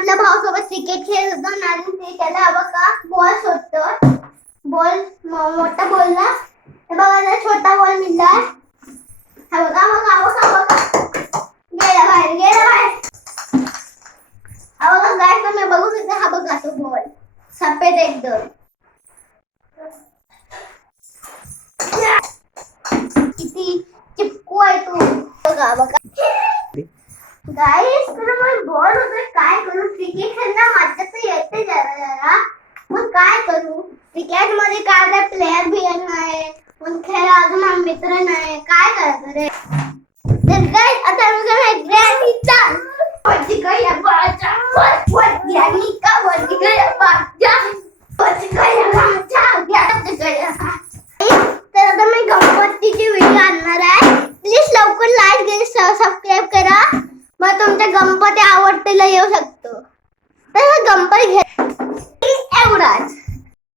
आपल्या भावासोबत क्रिकेट खेळत होतो आणि ते त्याला बघा बॉल शोधतो. बॉल मोठा बॉलला हे बघा त्याला छोटा बॉल मिळाला. हा बघा बघा बघा बघा गेला बाहेर. हा बघा गाय तुम्ही बघू शकता. हा बघा तो बॉल सफेद एकदम किती चिपकू आहे तो. बघा बघा गाइस तर मग बोर होतोय. काय करू? क्रिकेट खेळणं मजा तर येते जरा मग काय करू? क्रिकेट मध्ये काय प्लेयर बियर नाही. मग खेळ अजून मित्र नाही. काय करायचं रे? तर गाइस आता मी ग्रॅनीचा वरती गया बाजा वरती आणि का वरती गया बाजा वरती गया गया. तर आता मी गणपतीची व्हिडिओ आणणार आहे. प्लीज लवकर लाईक आणि सबस्क्राईब करा. मग तुमच्या गणपती आवडतेला येऊ शकतो. तर गणपती